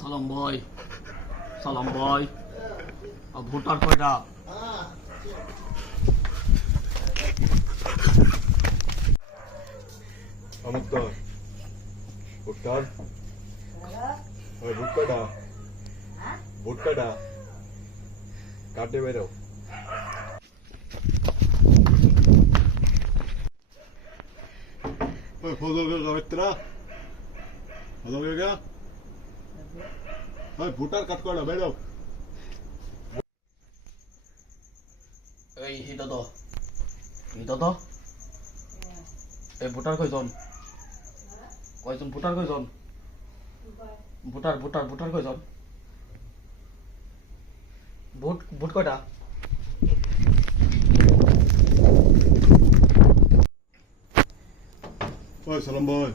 সালাম ভাই, সালাম ভাই। ভোটার কয়টা? আমার তো ভোটার ভোট কয়টা? ভোট কয়টা? কাটে বেরো। ফজল গাবেত্রা ফজল গা ভোটার কাট কয়টা বেরো। এই দাদা, দাদা, এই ভোটার কয়জন? কয়জন ভোটার কয়জন? ভোটার ভোটার ভোটার কয়জন? ভোট ভোট কয়টা? সালাম ভাই।